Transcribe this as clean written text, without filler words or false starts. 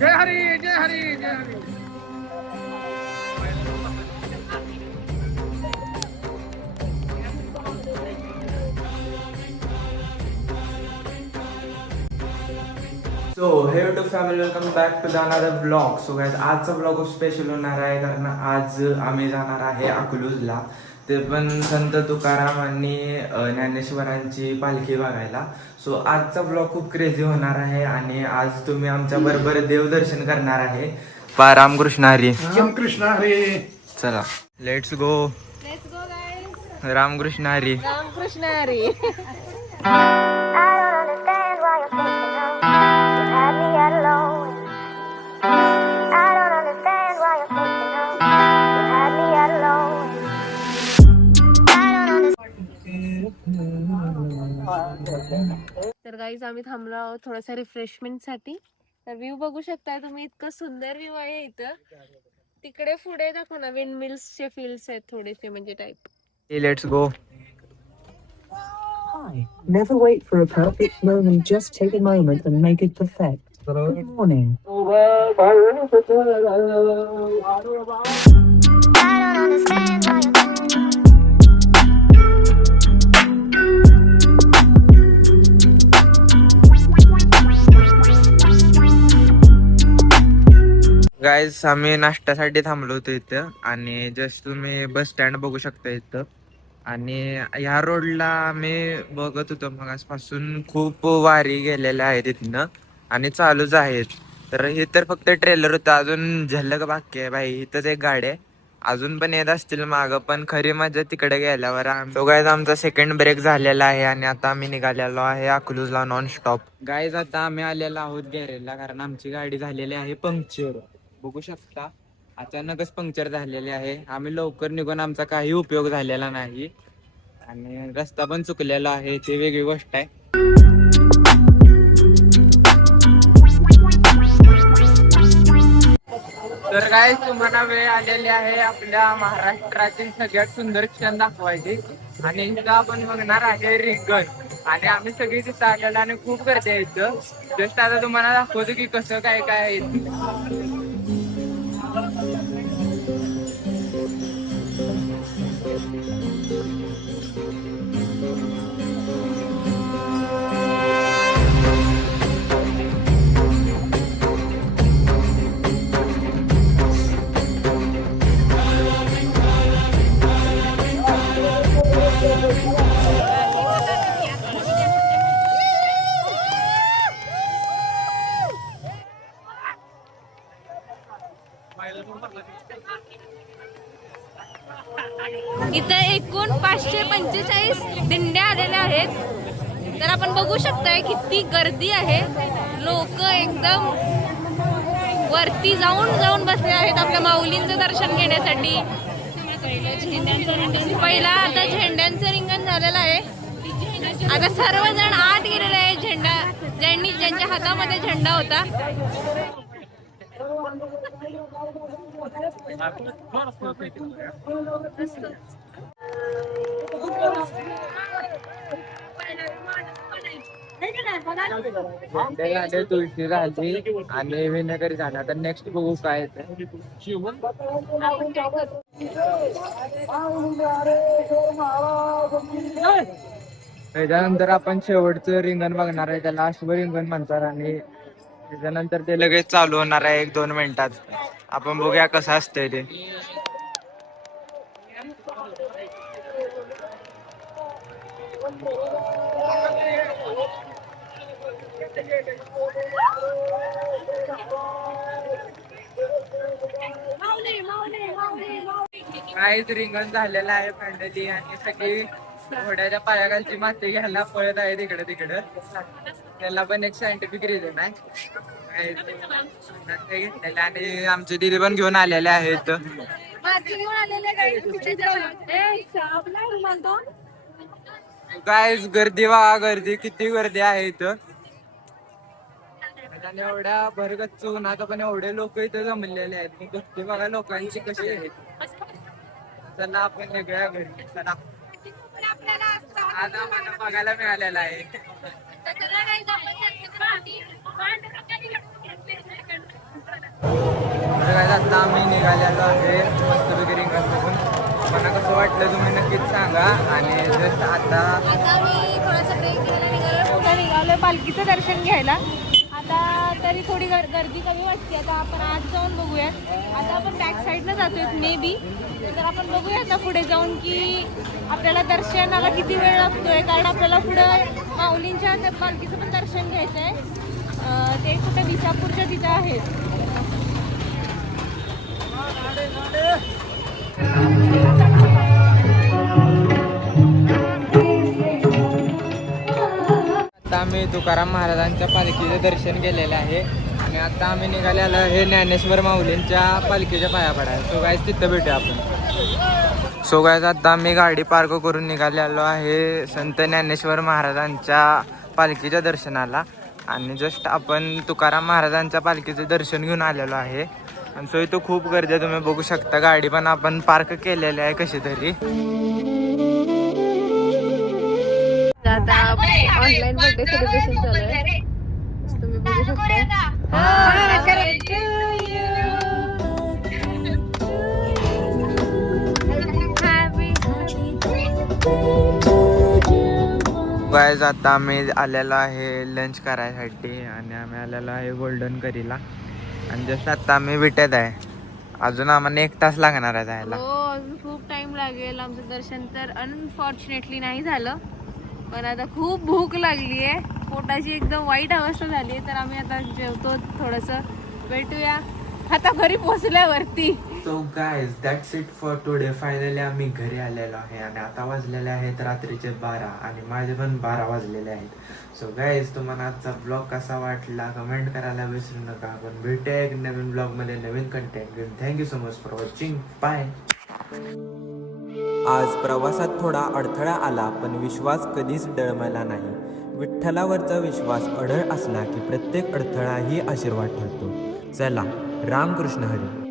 जय हरी जय हरी जय हरी. सो हे YouTube family welcome back to the another blog. So guys आजचा ब्लॉग स्पेशल होणार आहे कारण आज आम्ही जाणार आहे अकलूजला, ते पण संत तुकाराम आणि ज्ञानेश्वरांची पालखी बघायला. सो आजचा ब्लॉग खूप क्रेझी होणार आहे आणि आज तुम्ही आमच्या बरोबर देवदर्शन करणार आहे. रामकृष्ण हरी. रामकृष्ण हरी. चला let's go. Let's go guys. Ramkrishna Hari. Ramkrishna Hari. तर गाईज आम्ही थांबलो आहोत थोडासा रिफ्रेशमेंट साठी. तर व्ह्यू बघू शकताय तुम्ही, इतकं सुंदर व्ह्यू आहे इथं. तिकडे पुढे दाखव ना, विंड मिल्सचे फील्ड्स आहेत थोडेसे, म्हणजे type. Let's go. Hi. Never wait for a perfect moment. Just take a moment and make it perfect. Good morning. Guys आम्ही नाश्त्यासाठी थांबलो होतो इथं आणि जस्ट तुम्ही बस स्टँड बघू शकता इथं. आणि ह्या रोडला आम्ही बघत होतो मग आजपासून खूप वारी गेलेल्या आहेत इथनं आणि चालूच आहेत. तर हे तर फक्त ट्रेलर होतं, अजून झलक बाकी आहे भाई. इथंच एक गाडी आहे, अजून पण येत असतील मागं, पण खरी मजा तिकडे गेल्यावर. तो गाईज आमचा सेकंड ब्रेक झालेला आहे आणि आता आम्ही निघालेलो आहे अकलूजला नॉन स्टॉप. गाईज आता आम्ही आलेलो आहोत गॅरेजला कारण आमची गाडी झालेली आहे पंक्चर. बघू शकता अचानकच पंक्चर झालेले आहे. आम्ही लवकर निघून आमचा काही उपयोग झालेला नाही आणि रस्ता पण चुकलेला आहे, ते वेगळी गोष्ट आहे. तर काय तुम्हाला वेळ आलेली आहे आपल्या महाराष्ट्रातील सगळ्यात सुंदर क्षण दाखवायची आणि इथं आपण बघणार आहे रिंगण. आणि आम्ही सगळी तिथं आलेलो आणि खूप गर्दी आहे इथं. जस्ट आता तुम्हाला दाखवतो की कसं काय काय आहे इथं. इथं एकूण 545 दिंड्या आलेल्या आहेत. तर आपण बघू शकताय किती गर्दी आहे. लोक एकदम वरती जाऊन जाऊन बसले आहेत आपल्या माऊलींचं दर्शन घेण्यासाठी. पहिला आता झेंड्यांचं रिंगण झालेलं आहे. आता सर्वजण आत गेलेले आहे. ज्यांच्या हातामध्ये झेंडा होता. तुळशी झाली आणि विनेगरी झाला. तर नेक्स्ट बघू काय येतं. त्याच्यानंतर आपण शेवटचं रिंगण बघणार आहे, त्याला अश्व रिंगण म्हणतात. आणि त्याच्यानंतर ते लगेच चालू होणार आहे 1-2 मिनिटात. आपण बघूया कसं असतंय ते. काहीच रिंगण झालेलं आहे फायनली आणि सगळी घोड्याच्या पायाखालची माती घ्यायला पळत आहे तिकडे तिकडं. त्याला पण एक सायंटिफिक रिझन आहे. घेतलेले आणि आमचे दिदी पण घेऊन आलेले आहेत. काय गर्दी बघा, गर्दी किती गर्दी आहे इथं. आणि एवढ्या भरगच्च उन्हात पण एवढे लोक इथं जमलेले आहेत. गर्दी बघा लोकांची कशी आहे. चला आपण वेगळ्या घरी. चला आज आम्हाला बघायला मिळालेला आहे. आता आम्ही निघालेलो आहे मस्तपैकी रिंगण बघून. मला कसं वाटलं तुम्ही नक्कीच सांगा. आणि जस्ट आता मी थोडासा ब्रेक घ्यायला निघालो, पुढे निघालो पालखीचं दर्शन घ्यायला. आता तरी थोडी गर्दी कमी वाटते. आता आपण आज जाऊन बघूया. आता आपण बॅक साईडनं जातोय मे बी, तर आपण बघूया आता पुढे जाऊन की आपल्याला दर्शनाला किती वेळ लागतोय. कारण आपल्याला पुढं माऊलींच्या पालखीचं पण दर्शन घ्यायचं आहे. ते कुठे विसापूरच्या तिथं आहेत. आता आम्ही तुकाराम महाराजांच्या पालखीचं दर्शन केलेलं आहे. आणि आता आम्ही निघालेलो हे ज्ञानेश्वर माऊलींच्या पालखीच्या पाया पडाय. सो गाईज तिथं भेटूया आपण. सो गाईज आता आम्ही गाडी पार्क करून निघालेलो आहे संत ज्ञानेश्वर महाराजांच्या पालखीच्या दर्शनाला. आणि जस्ट आपण तुकाराम महाराजांच्या पालखीचं दर्शन घेऊन आलेलो आहे. आणि सो इथं खूप गर्दी आहे, तुम्ही बघू शकता. गाडी पण आपण पार्क केलेली आहे कशी तरी. आता ऑनलाईन बर्थडे सेलिब्रेशन चालू आहे, तुम्ही बघू शकता. गाईज आता आम्ही आलेलो आहे लंच करायसाठी. आणि आम्ही आलेलो आहे गोल्डन करीला. आणि जस्ट आता आम्ही विटेत आहे. अजून आम्हाला 1 तास लागणार आहे जायला. हो, अजून खूप टाइम लागेल. आमचं दर्शन तर अनफॉर्च्युनेटली नाही झालं. पण आता खूप भूक लागली आहे, पोटाची एकदम वाईट अवस्था झाली आहे. तर आम्ही आता जेवतो थोडंसं. भेटूया आता घरी पोहोचल्यावरती. So guys that's it for today. Finally आम्ही घरी आलेलो आहे. आणि आता वाजलेले आहेत रात्रीचे 12 आणि माझे पण 12 वाजलेले आहेत. सो गाईज तुम्हाला आजचा ब्लॉग कसा वाटला कमेंट करायला विसरू नका. आपण भेटूया एक नवीन ब्लॉगमध्ये नवीन कंटेंट घेऊन. Thank you so much for watching. Bye. आज प्रवासात थोडा अडथळा आला, पण विश्वास कधीच डळमळला नाही. विठ्ठलावरचा विश्वास अढळ असला की प्रत्येक अडथळाही आशीर्वाद ठरतो. चला, रामकृष्ण हरी.